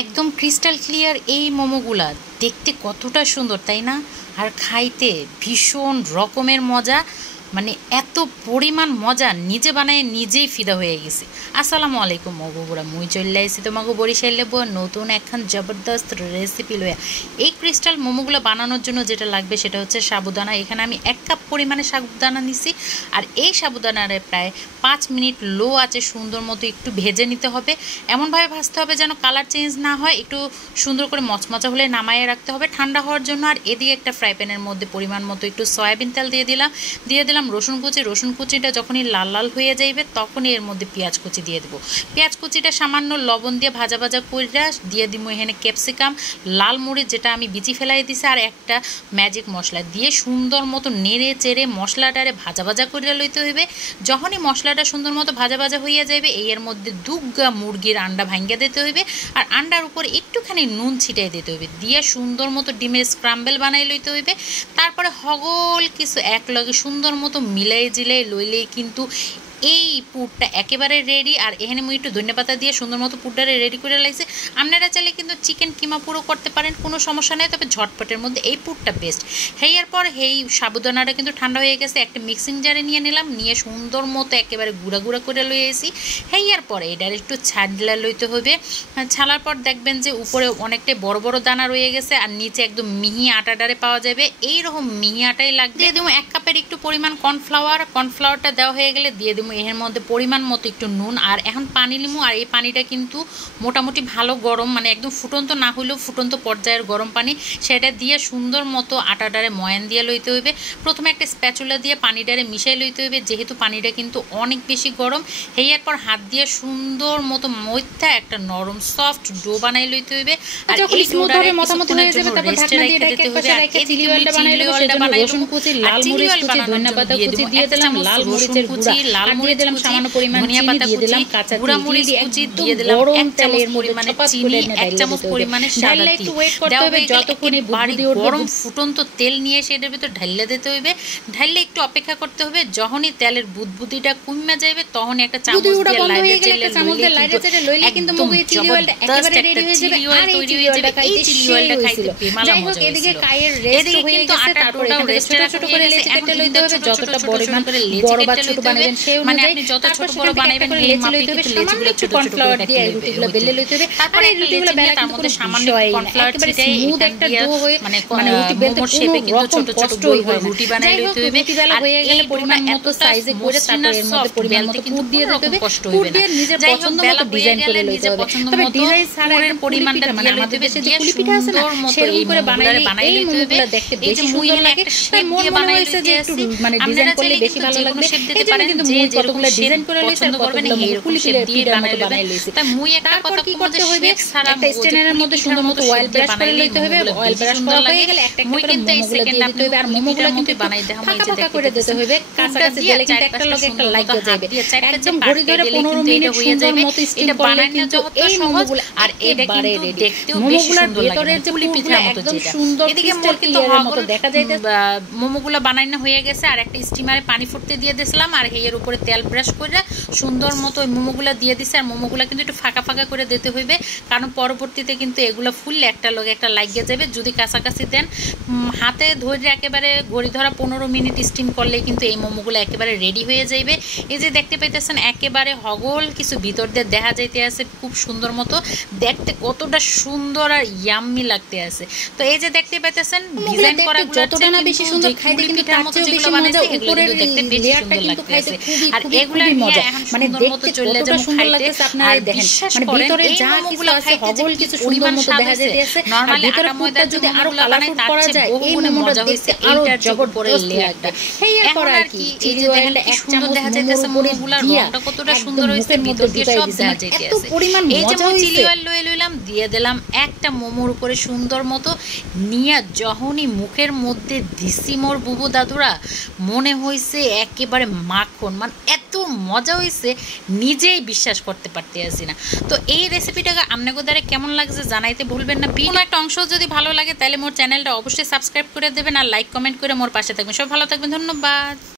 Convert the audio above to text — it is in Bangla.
একদম ক্রিস্টাল ক্লিয়ার এই মোমোগুলা দেখতে কতটা সুন্দর তাই না? আর খাইতে ভীষণ রকমের মজা, মানে এত পরিমাণ মজা, নিজে বানায় নিজেই ফিদা হয়ে গেছি। আসসালামু আলাইকুম মগুবুরা, মুই চলে আইসি তোমাকে বরিশাল লেবো নতুন একখান জবরদস্ত রেসিপি লইয়া। এই ক্রিস্টাল মোমোগুলো বানানোর জন্য যেটা লাগবে সেটা হচ্ছে সাবুদানা। এখানে আমি 1 কাপ পরিমাণে সাবুদানা নিছি। আর এই সাবুদানারে প্রায় 5 মিনিট লো আঁচে সুন্দর মতো একটু ভেজে নিতে হবে। এমনভাবে ভাজতে হবে যেন কালার চেঞ্জ না হয়, একটু সুন্দর করে মচমচা হলে নামাইয়ে রাখতে হবে ঠান্ডা হওয়ার জন্য। আর এদিকে একটা ফ্রাই প্যানের মধ্যে পরিমাণ মতো একটু সয়াবিন তেল দিয়ে দিলাম রসুন কুচিটা যখনই লাল লাল হয়ে যাইবে তখনই এর মধ্যে পেঁয়াজ কুচি দিয়ে দেবো। পেঁয়াজ কুচিটা সামান্য লবণ দিয়ে ভাজা ভাজা করে দিয়ে দিব এখানে ক্যাপসিকাম, লাল মরিচ যেটা আমি বিচি ফেলাই দিছি, আর একটা ম্যাজিক মশলা দিয়ে সুন্দর মতো নেড়ে চেড়ে মশলাটারে ভাজা ভাজা করে লইতে হইবে। যখনই মশলাটা সুন্দর মতো ভাজা ভাজা হইয়া যাইবে এর মধ্যে দুগ্গা মুরগির আন্ডা ভাঙ্গা দিতে হইবে। আর আন্ডার উপর একটুখানি নুন ছিটাই দিতে হইবে, দিয়ে সুন্দর মতো ডিমের স্ক্রাম্বেল বানাই লইতে হইবে। তারপরে হগল কিছু এক লগে সুন্দর মতো মিলাই জিলাই লইলেই কিন্তু এই পুরটা একেবারে রেডি। আর এখানে মুই একটু ধনেপাতা দিয়ে সুন্দর মতো পুরটারে রেডি করে লাগছে। আপনারা চাইলে কিন্তু চিকেন কিমা পুরো করতে পারেন, কোনো সমস্যা নেই, তবে ঝটপটের মধ্যে এই পুরটা বেস্ট। হেয়ার পর সাবুদানাটা কিন্তু ঠান্ডা হয়ে গেছে, একটা মিক্সিং জারে নিয়ে নিলাম, নিয়ে সুন্দর মতো একেবারে গুঁড়া গুঁড়া করে লই এসি। হেয়ার পরে এটার একটু ছাড়লা লইতে হবে। ছাড়ার পর দেখবেন যে উপরে অনেকটাই বড় বড় দানা রয়ে গেছে আর নিচে একদম মিহি আটাটারে পাওয়া যাবে। এইরকম মিহি আটাই লাগবে। দিয়ে দেবো 1 কাপের একটু পরিমাণ কর্নফ্লাওয়ারটা দেওয়া হয়ে গেলে দিয়ে দেবো এর মধ্যে পরিমাণ মতো একটু নুন আর এখন পানি লিমু। আর এই পানিটা কিন্তু মোটামুটি ভালো গরম, মানে একদম ফুটন্ত না হলেও ফুটন্ত পর্যায়ের গরম পানি, সেটা দিয়ে সুন্দর মতো আটাটারে ময়ান দিয়ে লইতে হইবে। প্রথমে একটা স্প্যাচুলা দিয়ে পানিটারে মিশাই লইতে হইবে, যেহেতু পানিটা কিন্তু অনেক বেশি গরম। এরপর হাত দিয়ে সুন্দর মতো মইথা একটা নরম সফট ডো বানাই লইতে হইবে। আর এই ডোটারে মতামত হয়ে যাবে, তারপর ঢাকনা দিয়ে ঢেকে এক পাশে রেখে চিলি অয়েলটা বানাই রসুন কুচি, লাল মরিচ কুচি, ধনেপাতা কুচি দিয়ে দিলাম, লাল মরিচের গুঁড়া, লাল মরিচ দিলাম সামান্য পরিমাণ, ধনিয়া পাতা দিয়ে দিলাম, কাঁচা গুঁড়া মরিচ কুচি দিয়ে দিলাম, গরম তেলের পরিমাণে চিনি, 1 চামচ পরিমাণে সাদা তিল একটু ওয়েট করতে হবে যতক্ষণ এই বুদবুদি উঠবে। গরম ফুটন্ত তেল নিয়ে সেটার ভিতর ঢাইলা দিতে হইবে, ঢাইলে একটু অপেক্ষা করতে হবে। যখনই তেলের বুদবুদিটা কমে যাবে তখনই একটা চামচ দিয়ে লাইরে কিন্তু মুগের চিলি অয়েলটা একেবারে রেডি হয়ে যাবে। আর এই চিলি অয়েলটা খাইতে চিলি অয়েলটা খাইতে বেমালা মজা হয়েছিল। এদিকে কায়ের রেস্ট হয়ে গেছে, তারপর এখানে ছোট ছোট করে লেচি কেটে লইতে হবে, যতটা পরিমাণ বড় বা ছোট বানাবেন সেই অনুযায়ী, আপনি যত ছোট বড় বানাবেন এই মাপে কিন্তু লেচিগুলো ছোট ছোট করে দিয়ে রুটিগুলো বেলে লইতে হবে। তারপর এই রুটিগুলো বেলা তার মধ্যে সামান্য কর্নফ্লাওয়ার ছিটাই স্মুথ একটা ডো হয়ে, মানে রুটি বেলতে শেপে কিন্তু ছোট ছোট গোল গোল রুটি বানাই লইতে হবে। রুটি বেলা হয়ে গেলে পরিমাণ মতো সাইজে করে তারপর এর মধ্যে পরিমাণ মতো পুর দিয়ে দিতে হবে। পুর দিয়ে নিজের পছন্দ মতো ডিজাইন করে লইতে হবে, তবে ডিজাইন ছাড়া এর পরিমাণটা মানে আমাদের দেশে যে কুলি পিঠা আছে না সেরকম করে বানাই লইতে হবে, দেখতে বেশি সুন্দর লাগে। তাই মন মনে হইছে যে একটু মানে ডিজাইন করলে বেশি ভালো লাগবে, এজন্য কিন্তু মুই কতগুলো ডিজাইন করে লইছি আর কতগুলো কুলি পিঠার মতো বানাই লইছি। তাই মুই একটা কথা কি করতে হইবে, একটা স্ট্যান্ডের মধ্যে সুন্দর মতো অয়েল ব্রাশ করে লইতে হবে। অয়েল ব্রাশ করা হয়ে গেলে একটা একটা করে মোমোগুলো দিয়ে দিতে হবে। আর মোমোগুলো কিন্তু বানাই দেখাম এই যে করে দিতে হবে, কাছাকাছি দিলে কিন্তু একটা লগে একটা লাগবে যাবে। একদম ঘড়ি ধরে 15 মিনিট সুন্দর মতো স্টিম করলে কিন্তু এই মোমোগুলো আর এটা কিন্তু দেখতেও বেশি সুন্দর লাগে, যে কুলি পিঠার মতো একদম সুন্দর। এদিকে মোর কিন্তু মতো দেখা যাইতেছে মোমোগুলো বানাইনা হয়ে গেছে। আর একটা স্টিমারে পানি ফুটতে দিয়ে দিয়েছিলাম, আর এর উপরে তেল ব্রাশ করে সুন্দর মতো ওই মোমোগুলো দিয়ে দিছে। আর মোমোগুলো কিন্তু একটু ফাঁকা ফাঁকা করে দিতে হইবে, কারণ পরবর্তীতে কিন্তু এগুলো ফুললে একটা লগে একটা লাগিয়ে যাবে। যদি কাছাকাছি দেন হাতে ধরে একেবারে ঘড়ি ধরা 15 মিনিট স্টিম করলে কিন্তু এই মোমোগুলো একেবারে রেডি হয়ে যাইবে। এই যে দেখতে পাইতেছেন একেবারে হগল কিছু ভিতর দিয়ে দেখা যাইতে আছে, খুব সুন্দর মতো দেখতে কতটা সুন্দর আর ইয়াম্মি লাগতে আছে। তো এই যে দেখতে পাইতেছেন ডিজাইন করা যতটা না বেশি সুন্দর খাইতে কিন্তু তার চেয়েও বেশি মজা উপরের দেখতে বেশি সুন্দর লাগতেছে। আর এগুলা মজা মানে দেখতে কতটা সুন্দর লাগতেছে আপনারা দেখেন, মানে ভিতরে যা কিছু আছে হগল কিছু সুন্দর মতো দেখা যাইতেছে। নরমালি আটা ময়দা যদি আরো কালারফুল করা যায় এই মোমোটা দেখতে আরো জবরদস্ত লাগবে। এরপর আর কি এই যে দেখেন এক চামচ দেখা যাইতেছে মোমোগুলার রংটা কতটা সুন্দর হইছে, ভিতর দিয়ে সব দেখা যাইতেছে। এত পরিমাণ মজা হইছে। চিলি অয়েল লইলাম, দিয়ে দিলাম একটা মোমোর উপরে সুন্দর মতো নিয়া যখনই মুখের মধ্যে দিছি মোর বুবু দাদুরা মনে হইছে একেবারে মাখন, মানে এত মজা হইছে নিজেই বিশ্বাস করতে পারতেছি না। তো এই রেসিপিটাকে আপনাদের দ্বারা কেমন লাগছে জানাইতে ভুলবেন না। কোনো একটা অংশ যদি ভালো লাগে তাহলে মোর চ্যানেলটা অবশ্যই সাবস্ক্রাইব করে দেবেন আর লাইক কমেন্ট করে মোর পাশে থাকবেন। সব ভালো থাকবেন, ধন্যবাদ।